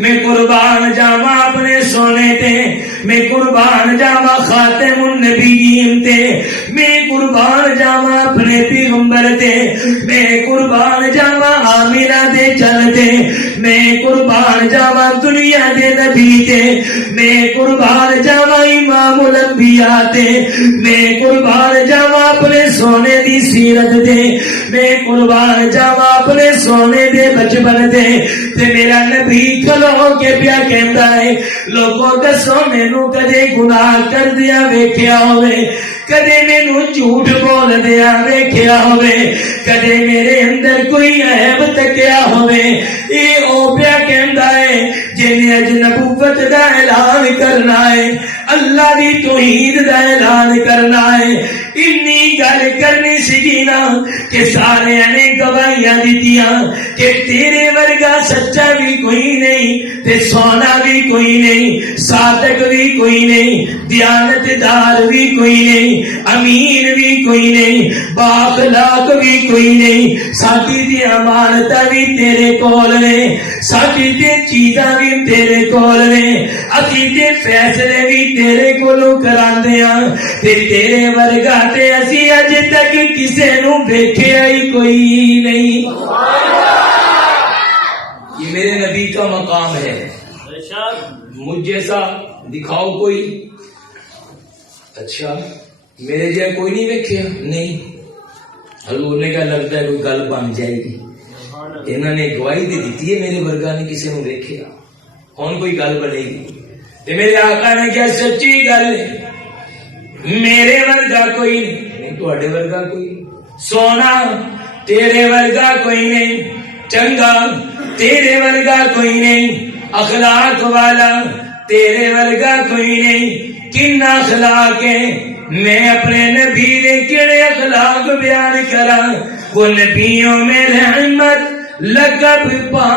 میں قربان جاواں اپنے سونے تے، میں قربان جاواں خاتم النبیین تے، میں قربان جاواں اپنے پیغمبر تے، میں قربان جاواں آمینہ دے چل تے، میں قربان جاواں دنیا دے نبی تے، میں قربان جاواں امام الانبیاء تے، میں قربان جاواں اپنے سونے دی سیرت تے، میں قربان جاواں اپنے سونے دے بچپن تے، تے میرا نبی کھلو کے پیا کہندا ہے لوگوں دسو مینوں کدے گناہ کر دیا ویکھیا ہوئے، کدے مینوں جھوٹ بول دیا ویکھیا ہوئے، کدے میرے اندر کوئی عیب تکیا ہوئے؟ اے او پیا کہندا ہے جن اج نبوت دا اعلان کرنا ہے، اللہ دی توحید دا اعلان کرنا ہے، انی گل کرنی سی نا کہ سارے نے گواہیاں دتیاں کہ تیرے ورگا سچا بھی کوئی نہیں تے سونا بھی کوئی نہیں، صادق بھی کوئی نہیں، دیانت دار بھی کوئی نہیں، امین بھی کوئی نہیں، بااخلاق بھی کوئی نہیں، ساڈی دی امانت بھی تیرے کول نے، ساڈی تے چیزاں بھی تیرے کول نے، اسی تے فیصلے بھی تیرے کولوں کراندے ہاں، تے تیرے ورگا تے اسی اج تک کسے نو ویکھیا ہی کوئی نہیں۔ یہ میرے نبی کا مقام ہے، مجھ جیسا دکھاؤ کوئی، اچھا میرے جیسا کوئی نہیں ویکھیا نہیں، حضور نے کہا لگتا ہے کوئی گل بن جائے گی، انہوں نے گواہی دے دیتی ہے میرے ورگا نے کسی نے ویکھیا، کون کوئی گل بنے گی؟ تے میرے آقا نے کیا سچی گل ہے، میرے ورگا کوئی نہیں، تواڈے ورگا کوئی نہیں، سونا تیرے ورگا کوئی نہیں، چنگا تیرے ورگا کوئی نہیں، اخلاق والا تیرے ورگا کوئی نہیں، کن اخلاق ہے، میں اپنے نبی نے کیڑے اخلاق بیان کراں، وہ نبیوں میں رحمت لقب پانے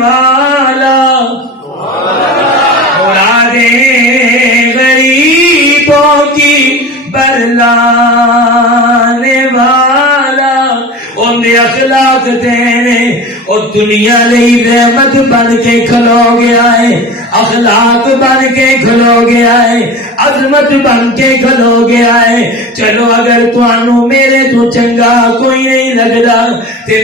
والا، مرادے غریبوں کی برلانے والا، انہیں اخلاق دینے اور دنیا لئی رحمت بن کے کھلو گیا ہے، اخلاق بن کے کھلو گیا ہے، عظمت بن کے کھلو گیا ہے۔ چلو اگر تانوں میرے تو چنگا کوئی نہیں لگدا تے